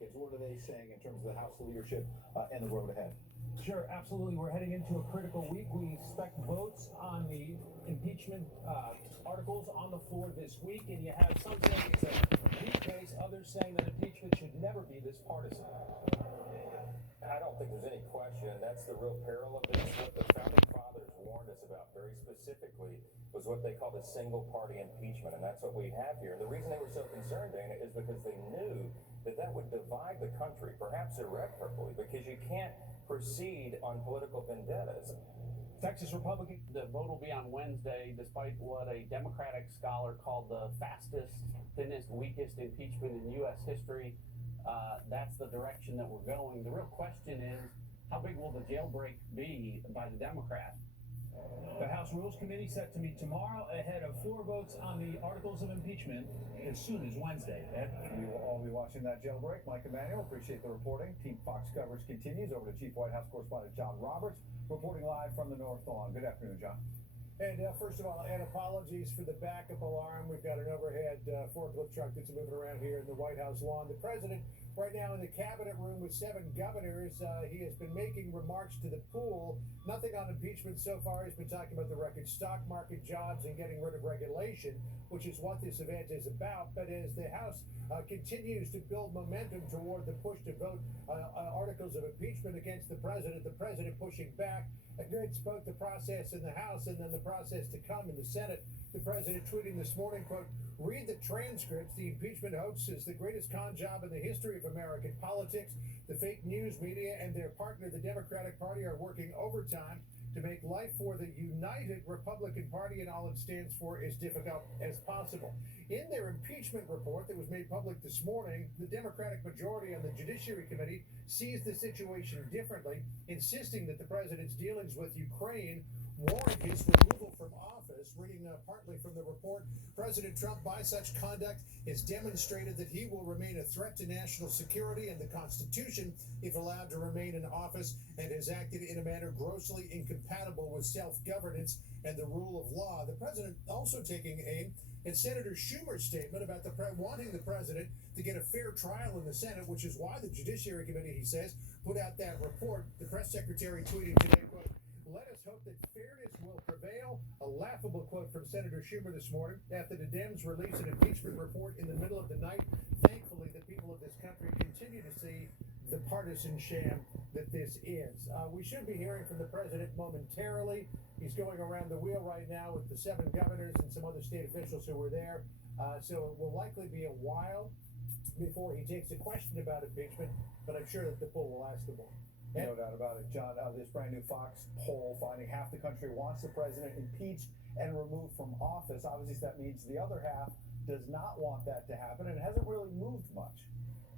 Republicans. What are they saying in terms of the House leadership and the road ahead? Sure, absolutely. We're heading into a critical week. We expect votes on the impeachment articles on the floor this week, and you have some saying it's a weak case, others saying that impeachment should never be this partisan. I don't think there's any question. That's the real peril of this. What the founding fathers warned us about very specifically was what they called a single party impeachment, and that's what we have here. The reason they were so concerned, Dana, is because they knew that that would divide the country, perhaps irreparably, because you can't proceed on political vendettas. Texas Republican. The vote will be on Wednesday, despite what a Democratic scholar called the fastest, thinnest, weakest impeachment in U.S. history. That's the direction that we're going. The real question is, how big will the jailbreak be by the Democrats? The House Rules Committee set to meet tomorrow ahead of floor votes on the articles of impeachment as soon as Wednesday. Ed? We will all be watching that jailbreak. Mike Emanuel, appreciate the reporting. Team Fox coverage continues. Over to Chief White House correspondent John Roberts, reporting live from the North Lawn. Good afternoon, John. And first of all, and apologies for the backup alarm. We've got an overhead forklift truck that's moving around here in the White House lawn. The president right now in the cabinet room with 7 governors. He has been making remarks to the pool. Nothing on impeachment so far. He's been talking about the record stock market, jobs, and getting rid of regulation, which is what this event is about. But as the House continues to build momentum toward the push to vote articles of impeachment against the president pushing back against both the process in the House and then the process to come in the Senate. The president tweeting this morning, quote, "Read the transcripts. The impeachment hoax is the greatest con job in the history of American politics. The fake news media and their partner, the Democratic Party, are working overtime to make life for the United Republican Party and all it stands for as difficult as possible." In their impeachment report that was made public this morning, the Democratic majority on the Judiciary Committee sees the situation differently, insisting that the president's dealings with Ukraine warrant his removal from office. Reading partly from the report, President Trump, by such conduct, has demonstrated that he will remain a threat to national security and the Constitution if allowed to remain in office, and has acted in a manner grossly incompatible with self-governance and the rule of law. The president also taking aim at Senator Schumer's statement about wanting the president to get a fair trial in the Senate, which is why the Judiciary Committee, he says, put out that report. The press secretary tweeting today, quote, "Let us hope that fairness will prevail." A laughable quote from Senator Schumer this morning after the Dems released an impeachment report in the middle of the night. Thankfully, the people of this country continue to see the partisan sham that this is. We should be hearing from the president momentarily. He's going around the wheel right now with the 7 governors and some other state officials who were there. So it will likely be a while before he takes a question about impeachment, but I'm sure that the poll will ask him more. No doubt about it, John. This brand new Fox poll finding half the country wants the president impeached and removed from office. Obviously, that means the other half does not want that to happen, and it hasn't really moved much.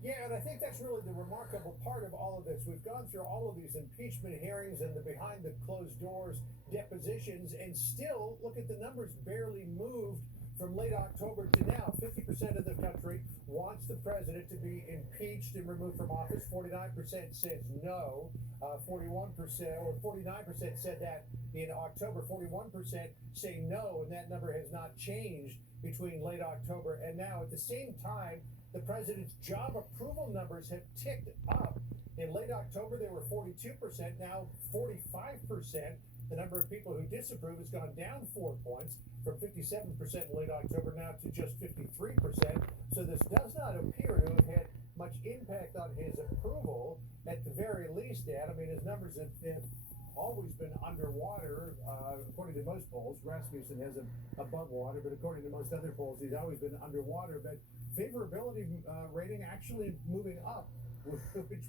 Yeah, and I think that's really the remarkable part of all of this. We've gone through all of these impeachment hearings and the behind the closed doors depositions, and still, look at the numbers, barely moved from late October to now. 50% of the country wants the president to be impeached and removed from office. 49% says no. 41% or 49% said that in October. 41% say no, and that number has not changed between late October and now. At the same time, the president's job approval numbers have ticked up. In late October, they were 42%, now 45%. The number of people who disapprove has gone down 4 points from 57% in late October now to just 53%. So this does not appear to have had much impact on his approval, at the very least, Dad. I mean, his numbers have always been underwater, according to most polls. Rasmussen has him above water, but according to most other polls, he's always been underwater. But favorability rating actually moving up, which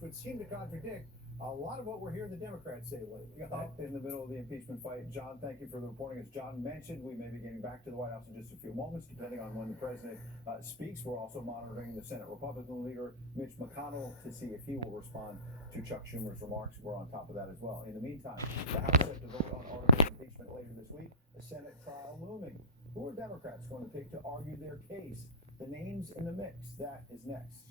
would seem to contradict a lot of what we're hearing the Democrats say lately. Up in the middle of the impeachment fight. John, thank you for the reporting. As John mentioned, we may be getting back to the White House in just a few moments, depending on when the president speaks. We're also monitoring the Senate Republican leader, Mitch McConnell, to see if he will respond to Chuck Schumer's remarks. We're on top of that as well. In the meantime, the House set to vote on articles of impeachment later this week. A Senate trial looming. Who are Democrats going to pick to argue their case? The names in the mix. That is next.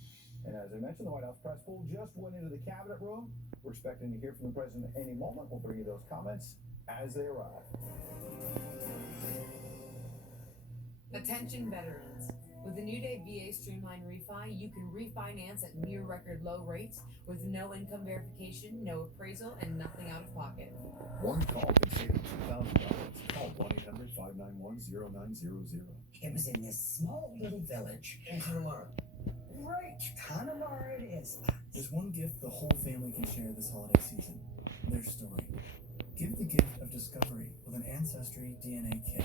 And as I mentioned, the White House press pool just went into the cabinet room. We're expecting to hear from the president any moment. We'll bring you those comments as they arrive. Attention veterans. With the New Day VA Streamline Refi, you can refinance at near record low rates with no income verification, no appraisal, and nothing out of pocket. One call can save you $2,000. Call 1-800-591-0900. It was in this small little village in Connemara. Right, Connemara it is. There's one gift the whole family can share this holiday season: their story. Give the gift of discovery with an Ancestry DNA kit.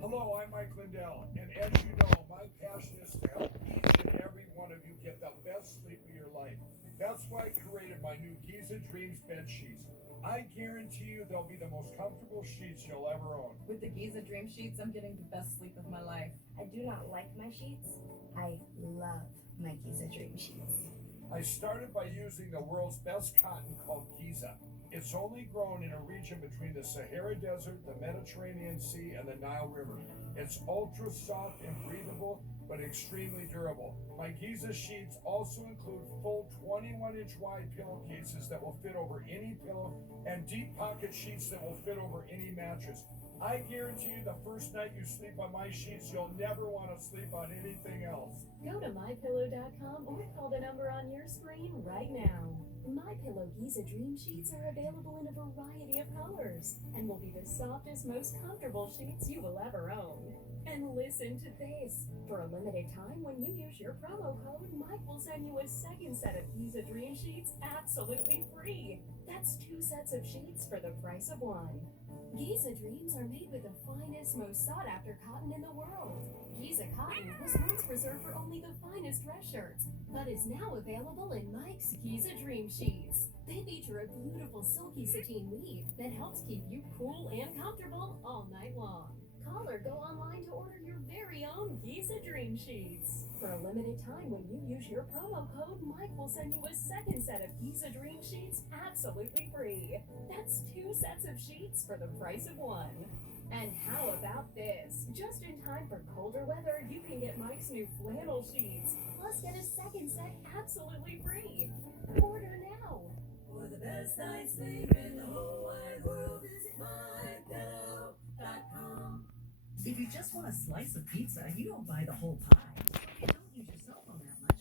Hello, I'm Mike Lindell, and as you know, my passion is to help each and every one of you get the best sleep of your life. That's why I created my new Giza Dreams bed sheets. I guarantee you they'll be the most comfortable sheets you'll ever own. With the Giza Dream Sheets, I'm getting the best sleep of my life. I do not like my sheets. I love my Giza Dream Sheets. I started by using the world's best cotton called Giza. It's only grown in a region between the Sahara Desert, the Mediterranean Sea, and the Nile River. It's ultra soft and breathable, but extremely durable. My Giza sheets also include full 21-inch wide pillowcases that will fit over any pillow and deep pocket sheets that will fit over any mattress. I guarantee you the first night you sleep on my sheets, you'll never want to sleep on anything else. Go to mypillow.com or call the number on your screen right now. MyPillow Giza Dream Sheets are available in a variety of colors and will be the softest, most comfortable sheets you will ever own. And listen to this. For a limited time, when you use your promo code, Mike will send you a second set of Giza Dream Sheets absolutely free. That's 2 sets of sheets for the price of 1. Giza Dreams are made with the finest, most sought-after cotton in the world. Giza cotton was once reserved for only the finest dress shirts, but is now available in Mike's Giza Dream Sheets. They feature a beautiful silky sateen weave that helps keep you cool and comfortable all night long. Call or go online to order your very own Giza Dream Sheets. For a limited time, when you use your promo code, Mike will send you a second set of Giza Dream Sheets absolutely free. That's 2 sets of sheets for the price of 1. And how about this? Just in time for colder weather, you can get Mike's new flannel sheets, plus get a second set absolutely free. Order now. For the best night's sleep in the whole wide world, visit mypillow.com. If you just want a slice of pizza, you don't buy the whole pie.